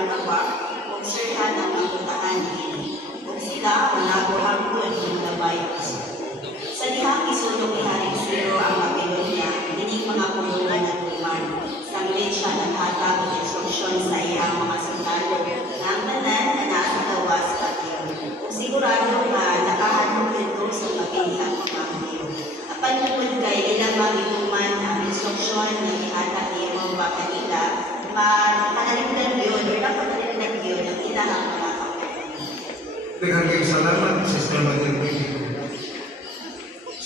nagawa, obserhan ang pagpuntahan din. Kung sila, nabuhangkod ng labayos. Sa dihang isulong ni Haring Ciro ang Babylonia, dinig mga kulungan at tuman. Sanglit siya naghatag ng instruksyon sa iyang mga sundalo na ang tanan na nasa gawas patio. Kung sigurado nga nakahanong ito sa mapilihan ng pamilyo. Apan tungkol kay ilang magituman ang instruksyon na ihatag ni Yehova kanila, mapanalimdan yun o napanalimdan yun ang inahang mga kapatid. Daghang salamat, Sister Magdalene.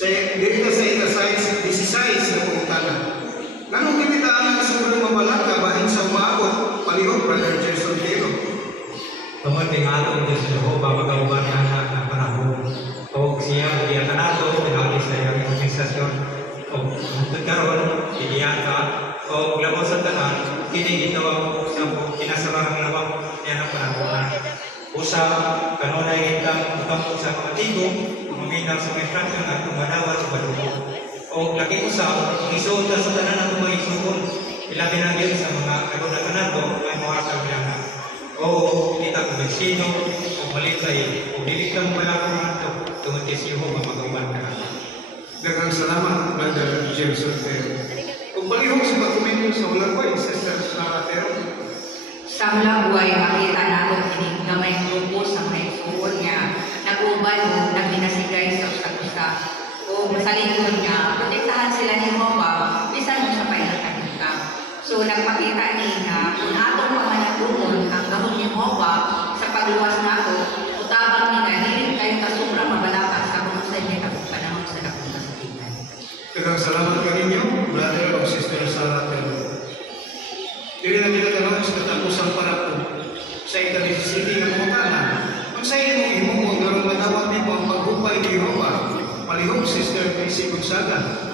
Dito sa exercise 16 na pungtana. Ganong kita ang sobrang mamalaka bahin sa umaabot, palihog, Brother Jason Tiro. Tumating atong Diyos Jehovah, magawban na ng panahon. O siya, iyakan nato, pinagis na yung organisasyon. O nagkaroon, iyaka, o labang sa tanan, kinigitaw ako siya po, kinasarang labang niya ng panahon. Usa, kanunay itang utang sa mga tigong, umaminang sa may fraction at umadawat sa balugo. O laki usap, isuod sa tanan at umaisuon, ilabi na yun sa mga kagunakan nato, may mga kabilangan. O kita kung sino, o malitay, o dilikang malakong nato, tungkol kay Jehovah magawan ka. Daghang salamat, Brother Jason Tiro. Kung palihog sa pagkomento sa ulang buhay, Sister Sarah Tiro. Sa ulang buhay, makita natin kinig na may grupo sa may suon niya, nag-ubad o nagbinasigay sa usa-usa. O sa lingkod niya, protektahan sila ni Jehovah, bisan mo sa painatan ka. So nagpakita niya kung atong pamanagumon ang gahon ni Jehovah sa pagluwas nato, utabang niya nirin kayo ka sobrang mabalakas sa kung sa inyo panahon sa dakong kasakitan. Daghang salamat ka ninyo, Brother o Sister Sarah Tiro. Dili na tinatanong sa katapusang parako sa ika-17 ng pungtana. Kung sa inyo imong nga matawag niyo ang paghupay ni Jehovah, palihog Sister Casey Gonzaga.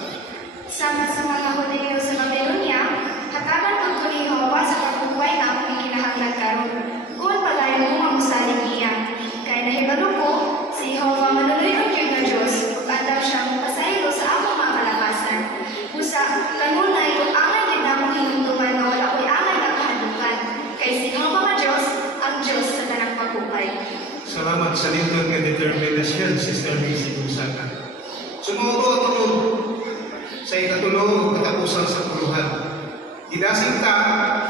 Sama sa mga Hudeo sa Babylonia, hatagan po ko ni Jehovah sa paghuhuay na akong kinahanglan karon. Kung pagayon mo ang musalig niya, kaya nahibalo ko, si Jehovah manuloy ang Diyos na Diyos, ug andam siyang pasaylo sa akong mga kalakasan. Usa, kanunay, kung angan din akong hinuntungan na wala ko'y angan na kahadukan, kay si Jehovah nga Diyos, ang Diyos sa tanang paghuhuay. Salamat sa lingkod nga determinasyon, Sister Casey Gonzaga. Sumugo ako sa ikatulong katapusan sa puluhan. Idasing ta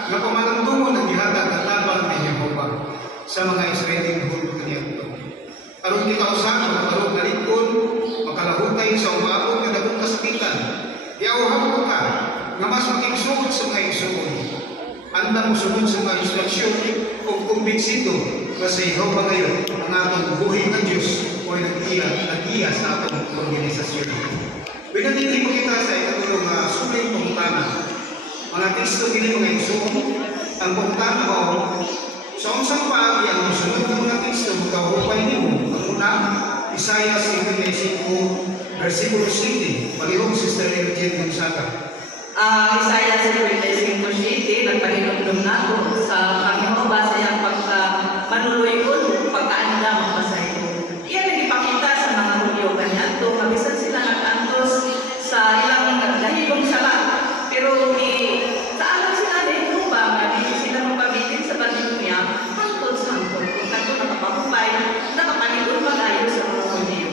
na pamanuntungon ang gihatag at tabang ni Jehovah sa mga Israeling hulog kaniya. Aron kita usapan ang aron nalikod, makalahutay sa umabot na dagong kasakitan. Iauhang ko ka nga mas makiksuot sa mga igsuon. Anda mo sunod sa mga instruksyon o kumbinsido na sa Jehovah ngayon ang atong buhay ng Diyos o nag-iya sa atong organisasyon. Binatili mo kita sa ikatulong suling pungtana. Mga teksto gini mga igsuon, ang pungtana mo sa unsang paagi ang musunod ng mga teksto magkahupay nimo. Ang una, Isaiah 55, versikulo 7, palihog Sister Eugene Gonzaga. Isaiah 55, nagpahinumdum nato sa Panginoon sa iyang pagmanuloy-on, pagkaandam sa iyo. Iyan ang ipakita sa mga Hudyo kanyan to, kabisan sila nag-antos sa ilang dahilong sala. Pero sa alam sila din mo ba, hindi sila magpabilin sa Babylonia, hangtod sa hangtod. Kung kanto nakapahupay, nakapanigon mag-ayo sa mga Hudyo.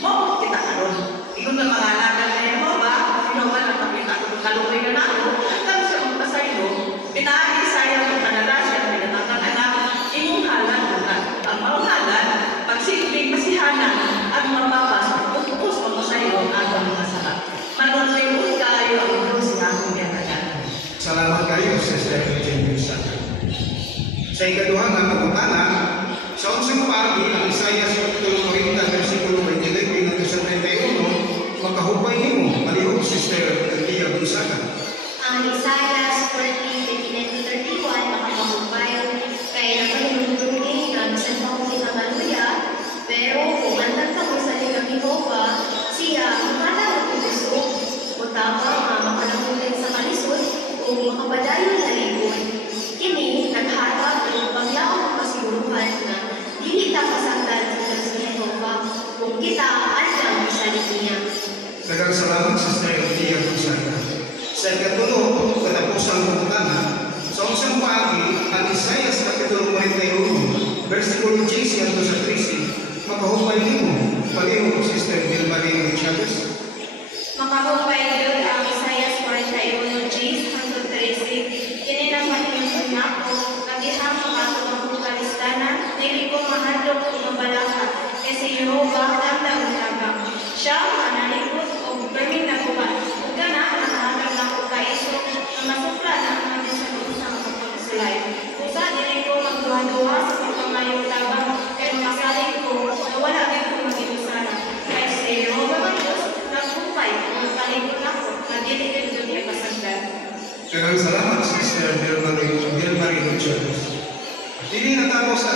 Mo, kita karon. Iyon na mga alagan na yan mo ba, Jehovah nagpakita ko kaluoy na nato, hanggang sa mga pasaylo, pinaagi sayang ng kanalasya ng pinatangkan anak, imong halan bukan. Ang mga halan, pagsilbing pasihanan, at mapapasok, pupus mo sa iyo ang atong mga salat. Manunoy mo kayo ang Diyos na akong yanagan. Salamat kayo, Sister Eugene Gonzaga. Sa ikaduhang nga pagkutana, sa unsang paagi ang Isaiah 40, versikulo 29 hanggang 31, makahupay nimo, palihog Sister Tia Gonzaga. Ang Isaiah 40:29-31 makakahupay kay nagpahinumdumi ng isang pangungit ng Maluya, pero kung andang kami sa ligang Jehovah, siya makalagot ng gusto, o tama makalagutin sa kalisod, o makapadayon na likod. Kini naghatag ng paglaong ng kasiguruhan na dili ta kasanggan sa Jehovah kung kita andang sa linya. Daghang salamat, Sister Tia Gonzaga. Sa ikatulong, katapusang pagkutana, sa unsang paagi, ang Isaiah versikulo 10 hanggang sa 13, makahupay nimo pareho Sister Vilmarie Chavez. Makahumpay yun ang Isaias 41:10 hanggang 13. Kini na pahinungkod na ako, nagihang makatong ang kalistanan, dili ko mahadlok o mabalaka, kasi Yehova ang dauntagang. Siya manalipot o perming nakuha. Huwag ka na, nakahatag na ko kaiso, na masupla na ang mga disabot sa mga pagkasilay. Usa, dili ko magduha-duha sa pagkamayong tabang, kaya makasaling ko, na wala rin ko mag-iusara. Kaya si Yehova ang Diyos, naghumpay, o palingkod ako, na dili din doon ay pasagdan. Kaya salamat.